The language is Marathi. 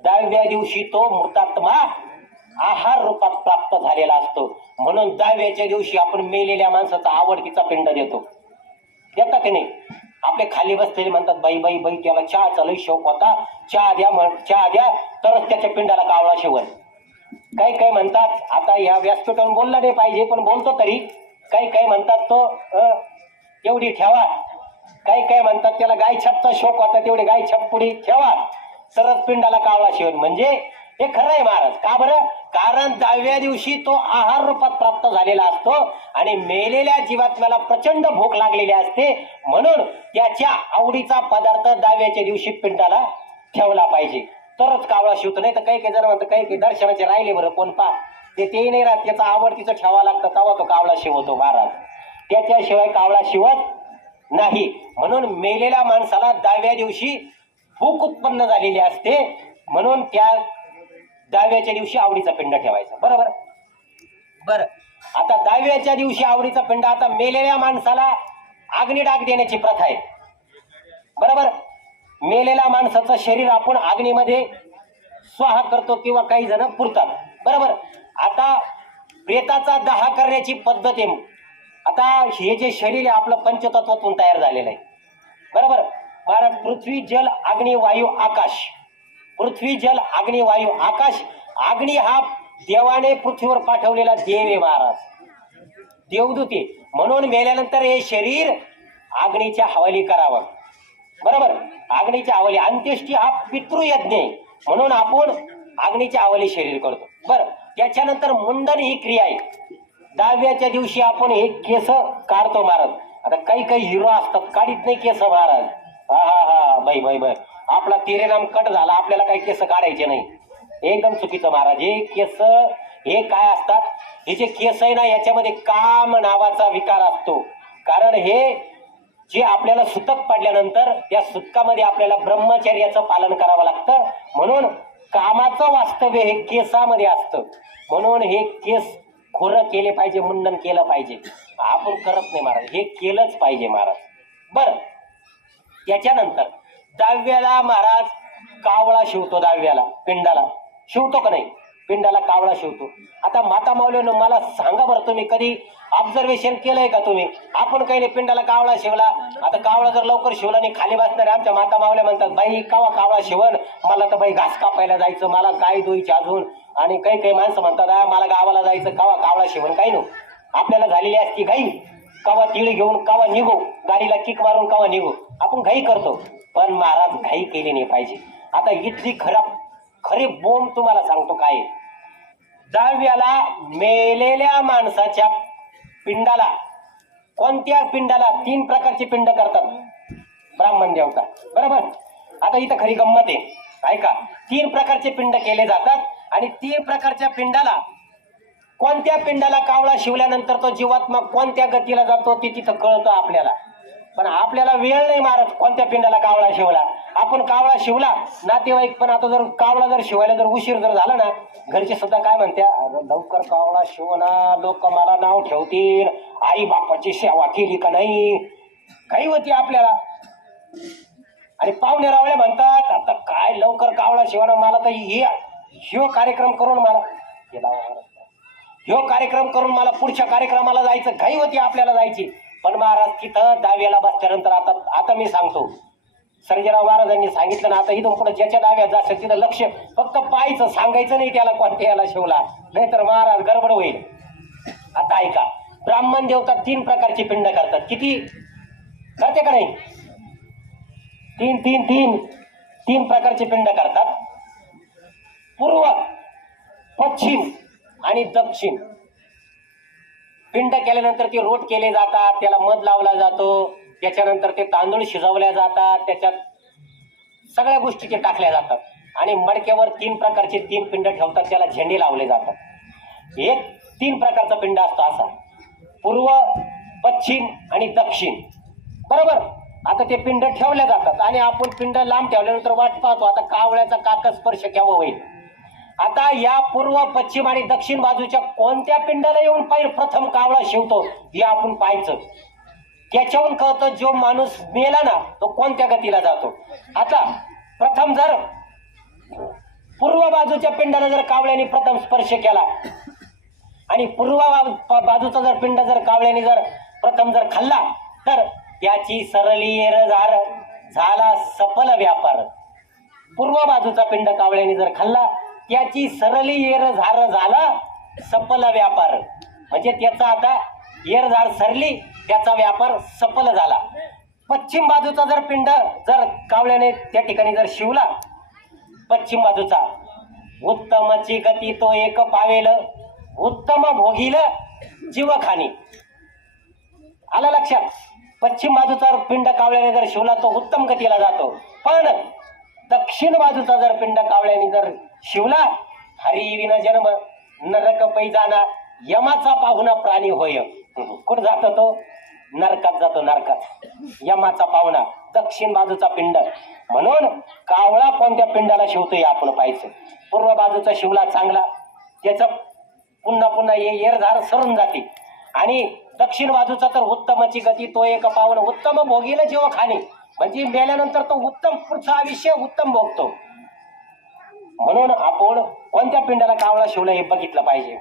10व्या दिवशी तो मृतात्मा आहार रूपात प्राप्त झालेला असतो. म्हणून 10व्याच्या दिवशी आपण मेलेल्या माणसाचा आवडतीचा पिंड देतो. देतात की नाही? आपले खाली बसलेले म्हणतात बाई बाई बाई त्याला चहाचा लई शौक होता, चहा द्या तरच त्याच्या पिंडाला कावळा शिवल. काही काही म्हणतात, आता या व्यासपीठावरून बोलला नाही पाहिजे पण बोलतो तरी, काही म्हणतात तो एवढी ठेवा, काही म्हणतात त्याला गाय छापचा शौक होता तेवढी गाय छाप पुढे ठेवा तरच पिंडाला कावळा शिवल. म्हणजे हे खरं आहे महाराज. का बरं? कारण 10व्या दिवशी तो आहार रूपात प्राप्त झालेला असतो आणि मेलेल्या जीवात्म्याला प्रचंड भूक लागलेली असते. म्हणून त्याच्या आवडीचा पदार्थ 10व्याच्या दिवशी पिंडाला ठेवला पाहिजे तरच कावळा शिवतो. नाही तर काही जण म्हणतात काही दर्शनाचे राहिले बरं कोण पा तेही नाही राहत, त्याचा आवडतीचं ठेवा लागतं तेव्हा तो कावळा शिवतो महाराज. त्याच्याशिवाय कावळा शिवत नाही. म्हणून मेलेल्या माणसाला 10व्या दिवशी भूक उत्पन्न झालेली असते. म्हणून त्या 10व्याच्या दिवशी आवडीचा पिंड ठेवायचा. बरोबर बरं. आता 10व्याच्या दिवशी आवडीचा पिंड, आता मेलेल्या माणसाला अग्निडाग देण्याची प्रथा आहे. बरोबर. मेलेल्या माणसाचं शरीर आपण अग्नीमध्ये स्वाहा करतो किंवा काही जण पुरतात. बरोबर. आता प्रेताचा दाह करण्याची पद्धत आहे. आता हे जे शरीर आहे आपलं पंचतत्वातून तयार झालेलं आहे. बरोबर. महाराज पृथ्वी जल अग्नी वायू आकाश, पृथ्वी जल अग्नी वायू आकाश. अग्नी हा देवाने पृथ्वीवर पाठवलेला देव आहे महाराज, देवदूत आहे. म्हणून मेल्यानंतर हे शरीर अग्नीच्या हवाली करावं. बरोबर. अग्नीच्या हवाली. अंत्येष्टी हा पितृयज्ञ आहे म्हणून आपण अग्नीच्या हवाली शरीर करतो. बरं. त्याच्यानंतर मुंडन ही क्रिया आहे. 10व्याच्या दिवशी आपण हे केस काढतो महाराज. आता काही हिरो असतात काढीत नाही केस महाराज. हा बाई बाई बाई आपला तिरेनाम कट झाला, आपल्याला काही केस काढायचे नाही. एकदम चुकीचं महाराज. हे केस हे काय असतात? हे जे केस आहे ना याच्यामध्ये काम नावाचा विकार असतो. कारण हे जे आपल्याला सुतक पडल्यानंतर त्या सुतकामध्ये आपल्याला ब्रह्मचर्याचं पालन करावं लागतं. म्हणून कामाचं वास्तव्य हे केसामध्ये असतं. म्हणून हे केस खोरं केले पाहिजे, मुंडन केलं पाहिजे. आपण करत नाही महाराज, हे केलंच पाहिजे महाराज. बरं. त्याच्यानंतर 10व्याला महाराज कावळा शिवतो. 10व्याला पिंडाला शिवतो का नाही? पिंडाला कावळा शिवतो. आता माता माऊलीनं मला सांगा बरं, तुम्ही कधी ऑब्झर्वेशन केलंय का तुम्ही? आपण काही नाही पिंडाला कावळा शिवला. आता कावळा जर लवकर शिवला नाही खाली बसणारे आमच्या माता माऊल्या म्हणतात बाई कावा कावळा शिवण, मला तर बाई घास कापायला जायचं, मला गाय धुवायची अजून. आणि काही माणसं म्हणतात मला गावाला जायचं, कावा कावळा शिवण. काही नो आपल्याला झालेली असती घाई, कवा तिळी घेऊन कवा निघू, गाडीला किक मारून कवा निघू, आपण घाई करतो. पण महाराज घाई केली नाही पाहिजे. आता इथली खरी बोंब तुम्हाला सांगतो काय. 10व्याला मेलेल्या माणसाच्या पिंडाला, कोणत्या पिंडाला 3 प्रकारचे पिंड करतात ब्राह्मण देवता. बरोबर. आता इथं खरी गंमत आहे ऐका. 3 प्रकारचे पिंड केले जातात आणि 3 प्रकारच्या पिंडाला, कोणत्या पिंडाला कावळा शिवल्यानंतर तो जीवात्मा कोणत्या गतीला जातो ते तिथं कळतं आपल्याला. पण आपल्याला वेळ नाही महाराज कोणत्या पिंडाला कावळा शिवला. आपण कावळा शिवला नातेवाईक, पण आता जर कावळा जर शिवायला जर उशीर जर झाला ना घरचे सुद्धा काय म्हणत्या, लवकर कावळा शिवना, लोक मला नाव ठेवतील, आई बापाची सेवा केली का नाही, काही होती आपल्याला. आणि पाहुणे रावळे म्हणतात आता काय लवकर कावळा शिवाना, मला तर ह्यो कार्यक्रम करून मला पुढच्या कार्यक्रमाला जायचं, घाई होती आपल्याला जायची. पण महाराज तिथं 10व्याला बसल्यानंतर आता मी सांगतो, सर्जेराव महाराजांनी सांगितलं ना, आता इथून पुढे ज्याच्या 10व्यात जायचं तिथं लक्ष फक्त पाहायचं, सांगायचं नाही त्याला कोणत्या याला शिवला, नाहीतर महाराज गडबड होईल. आता ऐका. ब्राह्मण देवता 3 प्रकारची पिंड करतात. किती करते का नाही? 3 प्रकारचे पिंड करतात. पूर्व, पश्चिम आणि दक्षिण. पिंड केल्यानंतर ते रोट केले जातात, त्याला मध लावला जातो, त्याच्यानंतर ते तांदूळ शिजवल्या जातात, त्याच्यात सगळ्या गोष्टी ते टाकल्या जातात आणि मडक्यावर 3 प्रकारचे 3 पिंड ठेवतात, त्याला झेंडे लावले जातात. एक 3 प्रकारचा पिंड असतो असा, पूर्व, पश्चिम आणि दक्षिण. बरोबर. आता ते पिंड ठेवल्या जातात आणि आपण पिंड लांब ठेवल्यानंतर वाट पाहतो आता कावळ्याचा काका स्पर्श केव्हा होईल. आता या पूर्व, पश्चिम आणि दक्षिण बाजूच्या कोणत्या पिंडाला येऊन पाहिजे प्रथम कावळा शिवतो हे आपण पाहायचं. त्याच्याहून कळतं जो माणूस मेला ना तो कोणत्या गतीला जातो. आता प्रथम जर बाजूच्या पिंडाला जर कावळ्याने प्रथम स्पर्श केला आणि पूर्व बाजूचा जर पिंड जर कावळ्याने जर प्रथम जर खाल्ला तर त्याची सरली येरझार झाला सफल व्यापार. पूर्व बाजूचा पिंड कावळ्याने जर खाल्ला त्याची सरली येरझार झाला सफल व्यापार. म्हणजे त्याचा आता येरझार सरली, त्याचा व्यापार सफल झाला. पश्चिम बाजूचा जर पिंड जर कावळ्याने त्या ठिकाणी जर शिवला, पश्चिम बाजूचा, उत्तमची गती तो एक पावेल, उत्तम भोगील जीवखानी. आला लक्षात? पश्चिम बाजूचा पिंड कावळ्याने जर शिवला तो उत्तम गतीला जातो, पण दक्षिण बाजूचा जर पिंड कावळ्याने जर शिवला, हरी विन जन्म नरक पै जाना, यमाचा पाहुणा प्राणी होय. कुठं जातो तो? नरकात जातो, नरकात. यमाचा पाहुणा दक्षिण बाजूचा पिंड. म्हणून कावळा कोणत्या पिंडाला शिवतोय आपण पाहायचं. पूर्व बाजूचा शिवला चांगला, त्याचं पुन्हा पुन्हा येरझार सरून जाते. आणि दक्षिण बाजूचा तर उत्तमची गती तो एक पावन, उत्तम भोगील जीव खाणे. म्हणजे मेल्यानंतर तो उत्तम पुढचं आयुष्य उत्तम भोगतो. म्हणून आपण कोणत्या पिंडाला कावळा शिवला हे बघितलं पाहिजे.